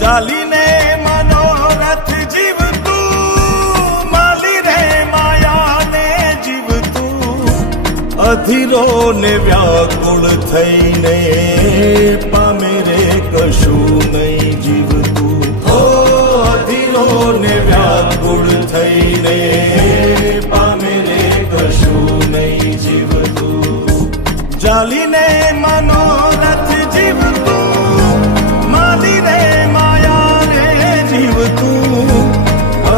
ચાલીને મનોરથ જીવતું, માલી રે માયાને જીવતું, અધીરો ને વ્યાકુળ થઈને પામે રે કશું નહીં જીવતું. ઓ અધીરો ને વ્યાકુળ થઈને પામે રે કશું નહીં જીવતું. ચાલીને મનોરથ જીવતું, માલી રે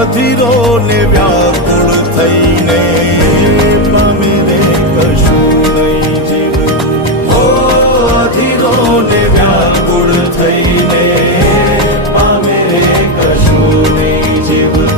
અધીરો ને વ્યાકુળ થઈને પામે રે કશું નહીં જીવતું. ઓ અધીરો ને વ્યાકુળ થઈને પામે રે કશું નહીં જીવતું.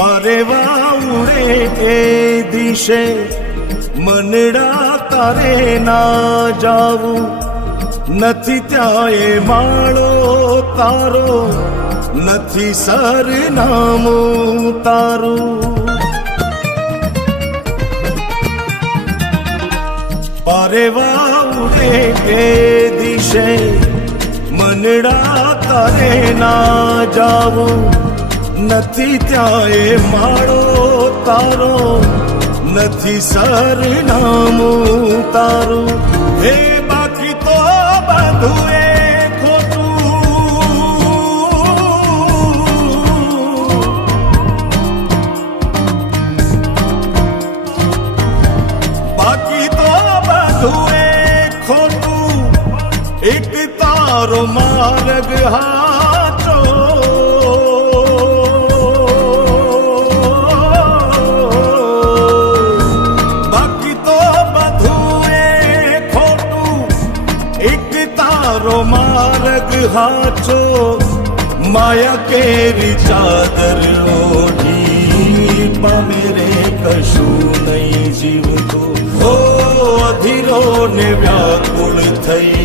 પરેવા ઉડે એ દિશે મનડા તારે ના જાવું, નથી ત્યાં એ માળો તારો, નથી સરનામું તારું. પરેવા ઉડે એ દિશે મનડા તારે ના જાવું, નથી ત્યાં એ માળો તારો, નથી સરનામું તારું. હે બાકી તો બધું એ ખોટું, બાકી તો બધું એ ખોટું, એક તારો માર્ગ હાચો. માર્ગ હાચો, માયા કેરી ચાદર ઓઢી પામે રે કશું નહીં જીવતું. ઓ અધીરો ને વ્યાકુળ થઈ